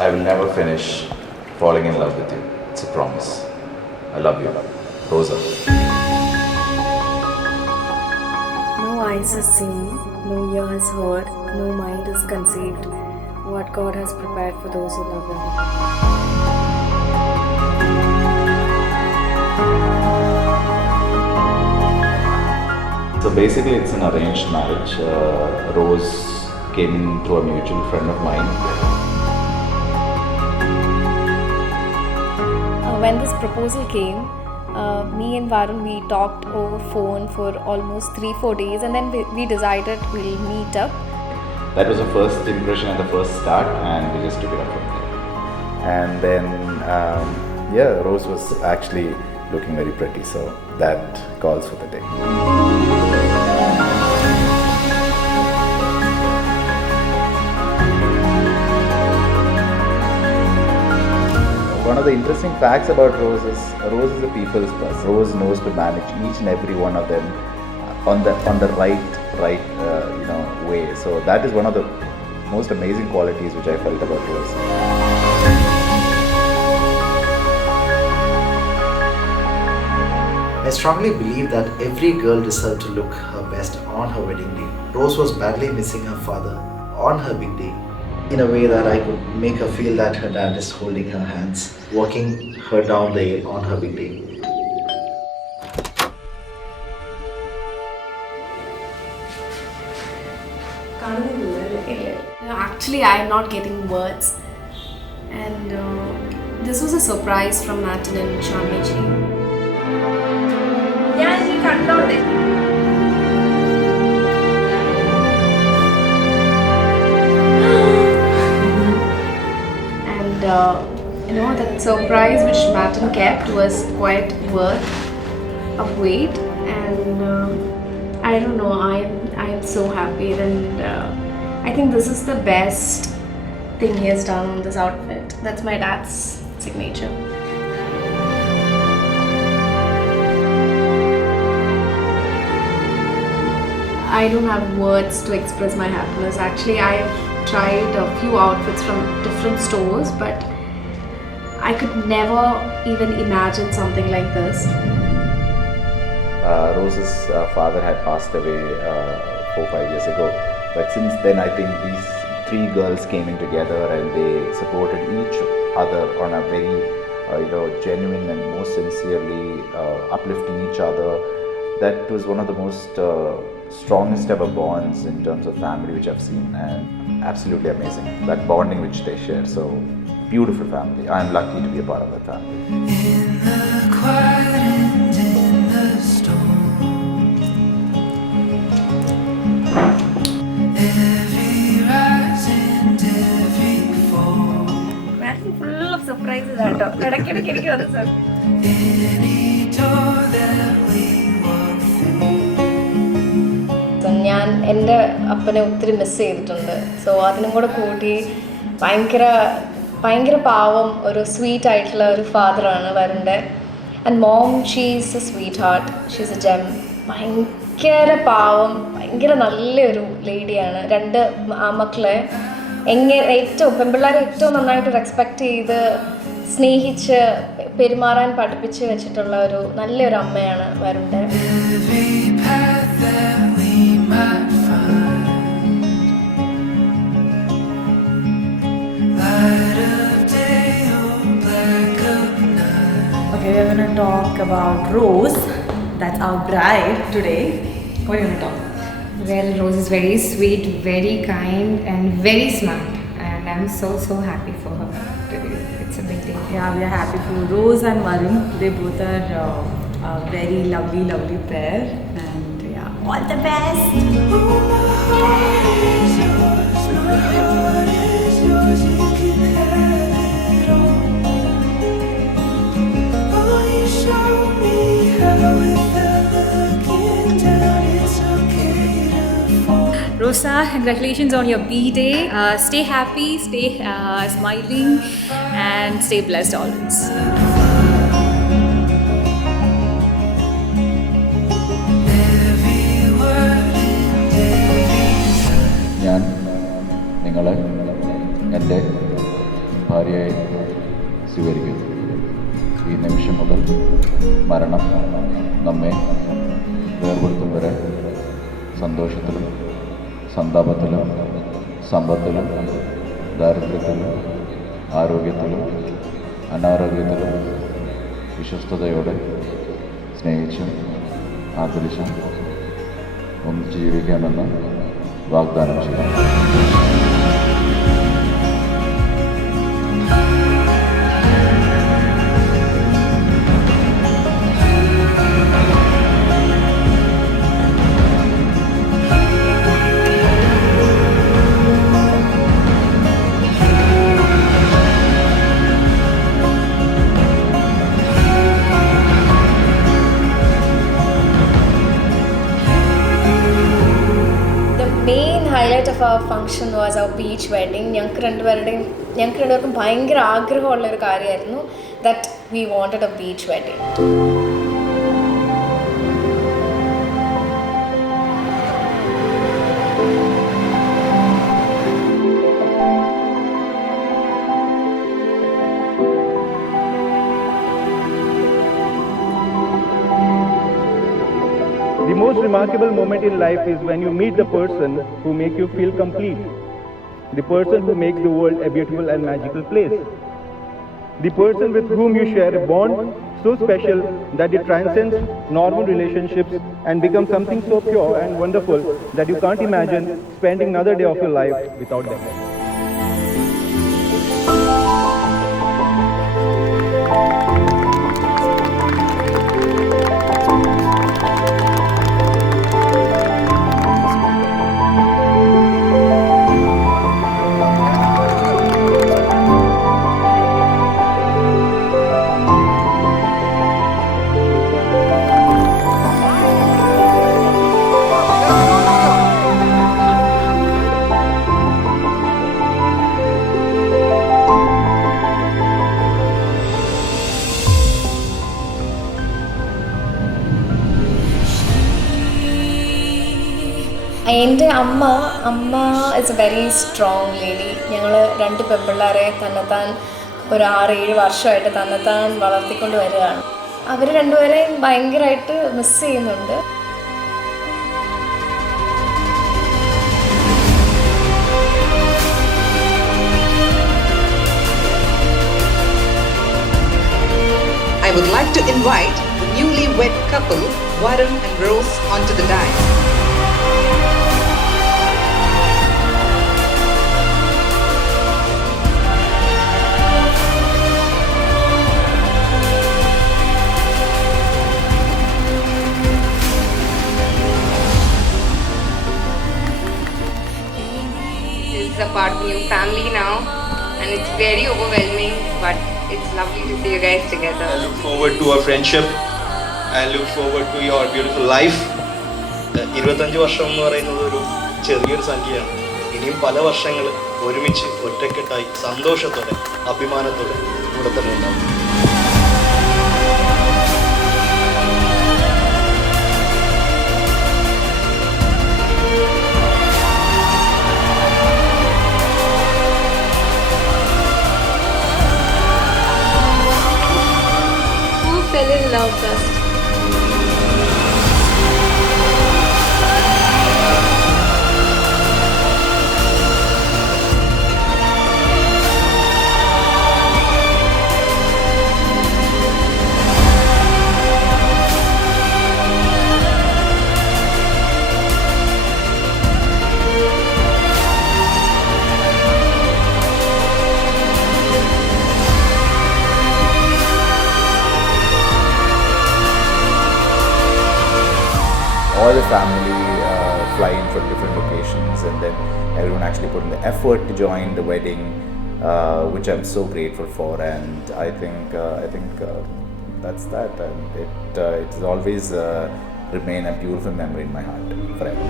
I will never finish falling in love with you. It's a promise. I love you. Rosa. No eyes has seen, no ear has heard, no mind has conceived what God has prepared for those who love Him. So basically, it's an arranged marriage. Rose came to a mutual friend of mine. When this proposal came, me and Varun, we talked over phone for almost 3-4 days, and then we decided we'll meet up. That was the first impression and the first start, and we just took it up from there. And then, Rose was actually looking very pretty, so that calls for the day. One of the interesting facts about Rose is a people's person. Rose knows to manage each and every one of them on the right way. So that is one of the most amazing qualities which I felt about Rose. I strongly believe that every girl deserves to look her best on her wedding day. Rose was badly missing her father on her big day, in a way that I could make her feel that her dad is holding her hands, walking her down the aisle on her big day. Actually, I am not getting words, and this was a surprise from Matin and Shamiji. That surprise which Matin kept was quite worth a wait, and I don't know, I am so happy, and I think this is the best thing he has done on this outfit. That's my dad's signature. I don't have words to express my happiness. Actually, I have tried a few outfits from different stores, but I could never even imagine something like this. Rose's father had passed away 4-5 years ago, but since then I think these three girls came in together and they supported each other on a very genuine and most sincerely uplifting each other. That was one of the most strongest ever bonds in terms of family which I've seen, and absolutely amazing, that bonding which they share. So beautiful family. I'm lucky to be a part of that family. In the quiet and in the storm, every rise and every fall, I'm full of surprises. Any door that we walk through. So ഞാൻ എൻ്റെ അപ്പനെ ഒത്തിരി miss ചെയ്തിട്ടുണ്ട്. So അതിനും കൂടെ കൂട്ടി ഭയങ്കര പാവം ഒരു സ്വീറ്റ് ആയിട്ടുള്ള ഒരു ഫാദറാണ് വരുണ്ടെ. And mom she's a sweetheart, she's a gem. ഭയങ്കര പാവം, ഭയങ്കര നല്ലൊരു ലേഡിയാണ്. 2 ആമക്കളെ പെൺപിള്ളേരെ ഏറ്റവും നന്നായിട്ട് റെസ്പെക്റ്റ് ചെയ്ത് സ്നേഹിച്ച് പെരുമാറാൻ പഠിപ്പിച്ച് വെച്ചിട്ടുള്ള ഒരു നല്ലൊരു അമ്മയാണ് വരുണ്ടെ. Okay, we're going to talk about Rose. That's our bride today. What are you going to talk? Well, Rose is very sweet, very kind, and very smart. And I'm so happy for her today. It's a big day. Yeah, we are happy for Rose and Varun. They both are a very lovely pair. And yeah, all the best. Rosa, congratulations on your B-Day. Stay happy, stay smiling, and stay blessed always. ഞാൻ നിങ്ങളെ എൻ്റെ ഭാര്യയായി സ്വീകരിക്കുന്നു. ഈ നിമിഷം മുതൽ മരണം നമ്മെ വേർപെടുത്തും വരെ സന്തോഷത്തിലും സന്താപത്തിലും സമ്പത്തിലും ദാരിദ്ര്യത്തിലും ആരോഗ്യത്തിലും അനാരോഗ്യത്തിലും വിശ്വസ്തയോടെ സ്നേഹിച്ചും ആദരിച്ചും ഒന്നിച്ച് ജീവിക്കാമെന്ന് വാഗ്ദാനം ചെയ്യുന്നു. Main highlight of our function was our beach wedding. ഞങ്ങൾക്ക് രണ്ടുപേർക്കും ഭയങ്കര ആഗ്രഹമുള്ളൊരു കാര്യമായിരുന്നു that we wanted a beach wedding. The most remarkable moment in life is when you meet the person who makes you feel complete, the person who makes the world a beautiful and magical place, the person with whom you share a bond so special that it transcends normal relationships and becomes something so pure and wonderful that you can't imagine spending another day of your life without them. എൻ്റെ അമ്മ is A very strong lady. ഞങ്ങൾ 2 പെൺപിള്ളേരെ തന്നെത്താൻ ഒരു 6-7 വർഷമായിട്ട് തന്നെത്താൻ വളർത്തിക്കൊണ്ട് വരികയാണ്. അവർ രണ്ടുപേരെയും ഭയങ്കരമായിട്ട് മിസ് ചെയ്യുന്നുണ്ട്. I would like to invite the newly-wed couple, Varun and Rose, onto the dais. This is a part of new family now, and it's very overwhelming, but it's lovely to see you guys together. I look forward to our friendship. I look forward to your beautiful life. 25 വർഷം എന്ന് പറയുന്നത് ഒരു ചെറിയൊരു സംഖ്യയാണ്. ഇനിയും പല വർഷങ്ങൾ ഒരുമിച്ച് ഒറ്റക്കെട്ടായി സന്തോഷത്തോടെ അഭിമാനത്തോടെ ഇവിടെ തന്നെ ഉണ്ടാവും. Who fell in love first? All the family fly in from different locations, and then everyone actually put in the effort to join the wedding, which I'm so grateful for. And I think that's that, and it will always remain a beautiful memory in my heart forever.